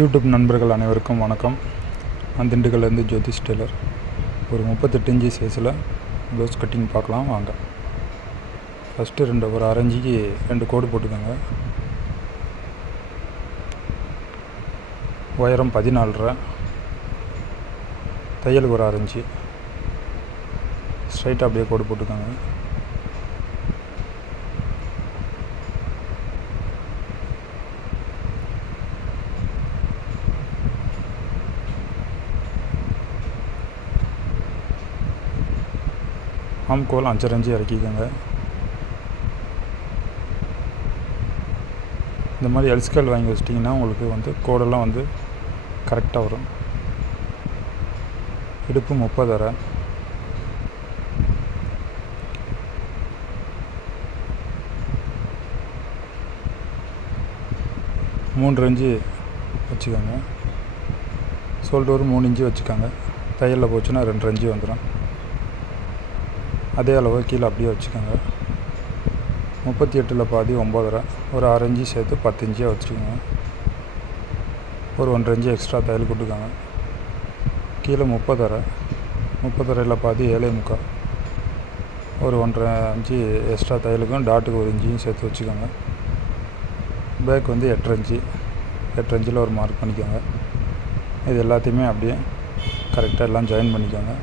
YouTube நண்பர்கள் அனைவருக்கும் வணக்கம். நான் திண்டுக்கல்லேருந்து ஜோதிஷ் டெய்லர். ஒரு 38 இன்ச்சு சைஸில் ப்ளவுஸ் கட்டிங் பார்க்கலாம் வாங்க. ஃபஸ்ட்டு ஒரு அரை இன்ச்சுக்கு 2 கோடு போட்டுக்கோங்க. உயரம் 14.5, தையலுக்கு ஒரு அரை இன்ச்சு ஸ்ட்ரைட்டாக அப்படியே கோடு போட்டுக்கோங்க. ஆம்கோல் 5.5 இன்ச்சு இறக்கிக்கோங்க. இந்த மாதிரி எல்ஸ்கேல் வாங்கி வச்சிட்டிங்கன்னா உங்களுக்கு கோடெல்லாம் கரெக்டாக வரும். இடுப்பு 30.5, மூன்று இன்ச்சு வச்சுக்கோங்க. ஷோல்டர் 3 இன்ச்சு வச்சுக்கோங்க. தையலில் போச்சுன்னா 2 இன்ச்சு வந்துடும். அதே அளவு கீழே அப்படியே வச்சுக்கோங்க. 38ல் பாதி 9.5, ஒரு அரை இன்ச்சு சேர்த்து 10 இன்ச்சியாக வச்சுக்கோங்க. ஒரு 1.5 இன்ச்சு எக்ஸ்ட்ரா தையல் கொடுத்துக்கோங்க. கீழே 30.5ல் பாதி 7.25, ஒரு 1.5 இன்ச்சு எக்ஸ்ட்ரா தையலுக்கும் டாட்டுக்கு 1 இன்ச்சையும் சேர்த்து வச்சுக்கோங்க. பேக் 8.5 இன்ச்சு, 8 இன்ச்சில் ஒரு மார்க் பண்ணிக்கோங்க. இது எல்லாத்தையுமே அப்படியே கரெக்டாக எல்லாம் ஜாயின் பண்ணிக்கோங்க.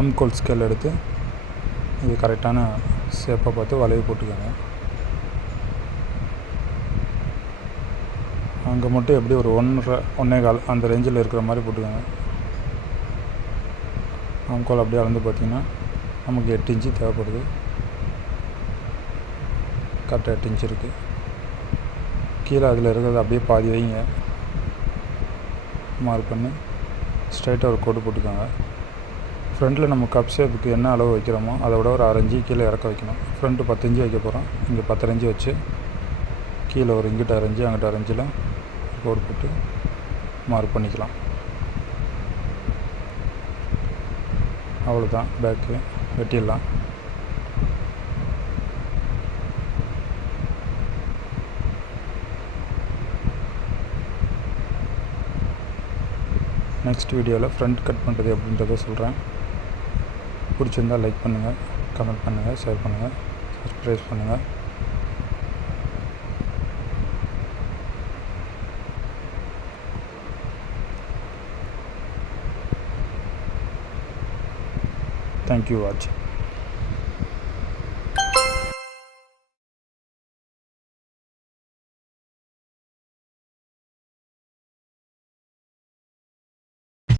ஆம்கோல் ஸ்கேல் எடுத்து இது கரெக்டான ஷேப்பை பார்த்து வளைவு போட்டுக்கோங்க. அங்கே மட்டும் எப்படி ஒரு 1.25 அந்த ரேஞ்சில் இருக்கிற மாதிரி போட்டுக்கோங்க. ஆம்கோல் அப்படியே அளந்து பார்த்திங்கன்னா நமக்கு 8 இன்ச்சு தேவைப்படுது. கரெக்டாக 8 இன்ச்சு இருக்குது. கீழே அதில் இருக்கிறது அப்படியே பாதி வைங்க. மார்க் பண்ணி ஸ்ட்ரைட்டாக ஒரு கோடு போட்டுக்கோங்க. ஃப்ரண்ட்டில் நம்ம கப் ஷேப்புக்கு என்ன அளவு வைக்கிறோமோ அதை விட ஒரு அரை இன்ச்சு கீழே இறக்க வைக்கணும். ஃப்ரண்ட்டு 10 இன்ச்சு வைக்க போகிறோம். இங்கே 10.5 இன்ச்சு வச்சு கீழே ஒரு இங்கிட்ட அரை இன்ச்சு அங்கிட்ட அரை இன்ச்சில் கோடு போட்டு மார்க் பண்ணிக்கலாம். அவ்வளோதான், பேக்கு வெட்டிடலாம். நெக்ஸ்ட் வீடியோவில் ஃப்ரண்ட் கட் பண்ணுறது அப்படின்றத சொல்கிறேன். பிடிச்சிருந்தால் லைக் பண்ணுங்கள், கமெண்ட் பண்ணுங்கள், ஷேர் பண்ணுங்கள், சப்ஸ்கிரைப் பண்ணுங்கள். தேங்க்யூ வாட்சிங்.